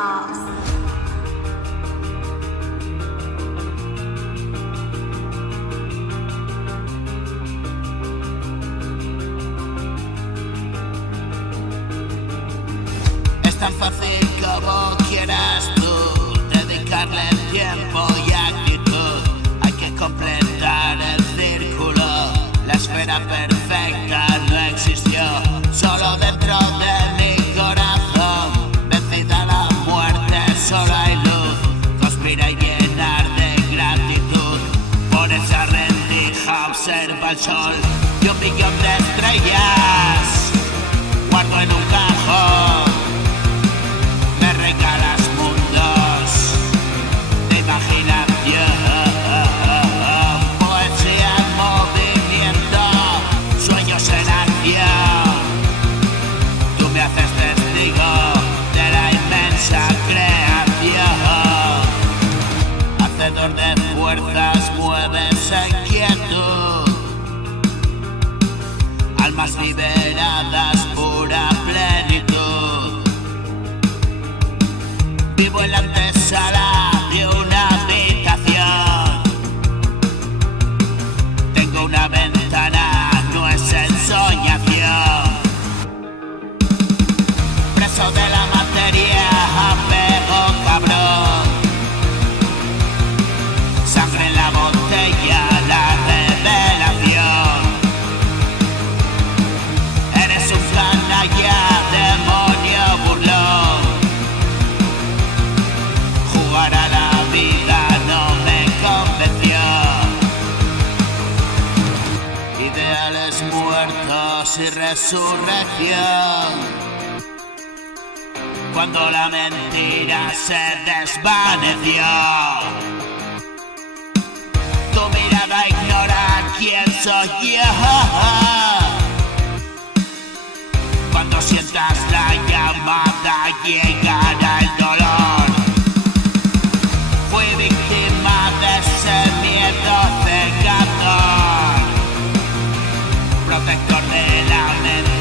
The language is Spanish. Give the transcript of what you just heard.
House. Es tan fácil como quieras tú dedicarle el tiempo y actitud. Hay que completar el círculo. La esfera perfecta no existió, solo dentro de mi corazón. Vencida la muerte, solo hay luz. Conspira y llenar de gratitud. Por esa rendija observa el sol y 1.000.000 de estrellas guardo en un cajón. Me regalas mundos de imaginación, poesía en movimiento, sueños en acción. Tú me haces testigo de la inmensa creación. Hacedor de fuerzas, mueves en quietud. Almas liberadas, pura plenitud. Vivo en la antesala de una habitación. Tengo una ventana, no es ensoñación. Preso de la materia, apego cabrón. Sangre en la botella, la revelación. Eres un canalla, demonio burlón. Jugar a la vida no me convenció. Ideales muertos y resurrección. Cuando la mentira se desvaneció, tu mirada ignora quién soy yo. Cuando sientas la llamada llegará el dolor. Fui víctima de ese miedo cegador, protector de la mente.